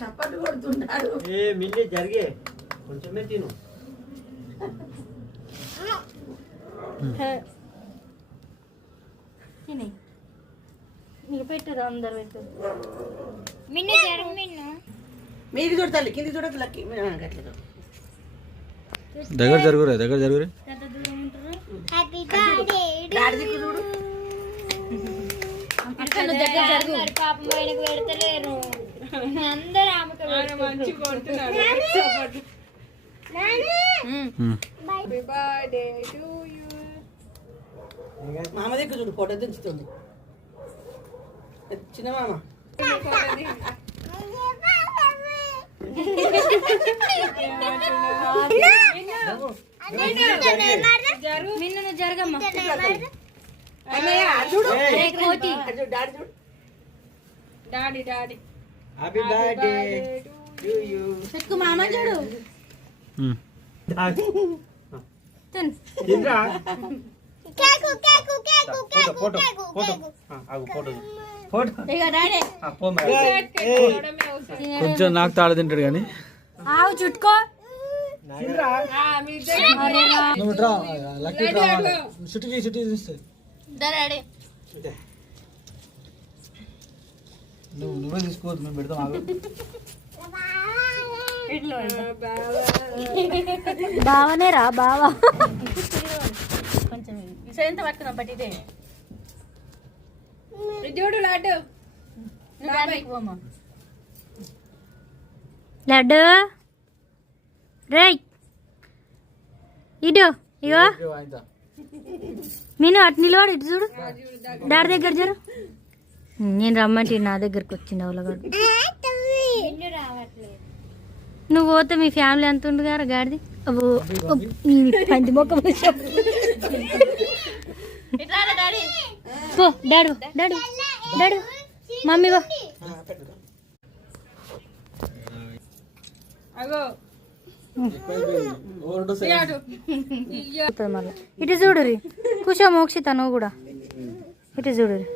చప్పట్లు కొడుతున్నాడు. ఏ మిల్లి జరిగే కొంచెమే తిను. తిని నీకు పెట్టరు అందరు పెట్టరు. మిన్ను జరుగు మిన్ను. మీరు చూడతాలి కింది చూడదు లక్కి అట్లా దగ్గర జరుగురే దగ్గర జరుగురే. ఎంత దూరం ఉంటారు? హ్యాపీ బర్త్డే గాడిదికి చూడు. దగ్గర జరుగు. పాపం ఆయనకు పెడతలేరు అందరూ ఆమెకు మంచి కొడుతున్నారు. మామ దగ్గర చూడు ఫోటో దించుతుంది చిన్న మామ. మిన్ను నువ్వు జరగమ్మా. Daddy daddy happy birthday to you. పెట్టుకో మామ చూడు. తినరా. Cake cake cake cake photo cake photo ఆగు ఫోటో ఫోటో. ఇక డాడీ పో మరి. కొంచెం నాకు తాళ తింటాడు కానీ ఆవు చుట్టుకో. తినరా. నువ్వు డ్రా లక్కీ డ్రా సిటీ తీస్తుంది. డాడీ నువ్వే తీసుకోవద్దు మేము పెడతాం ఆగు. బావనే రా బావా. కొంచెం ఎంత పట్టుకున్నాం బట్ ఇదే చూడు లాడు లడ్డు రేయ్ ఇడు ఇగో నేను అటు నిలవాడు ఇటు చూడు. డాడీ దగ్గర జరు. నేను రమ్మంటే నా దగ్గరకు వచ్చింది అవలగాడు. రావట్లేదు. నువ్వు పోతే మీ ఫ్యామిలీ ఎంత ఉండు గారు గాడిది. పంది మొక్క పో డాడీ డాడీ డాడీ మమ్మీ బా. మళ్ళీ ఇటు చూడు రీ కూర్చో మోక్షిత నువ్వు కూడా ఇటు చూడు రీ.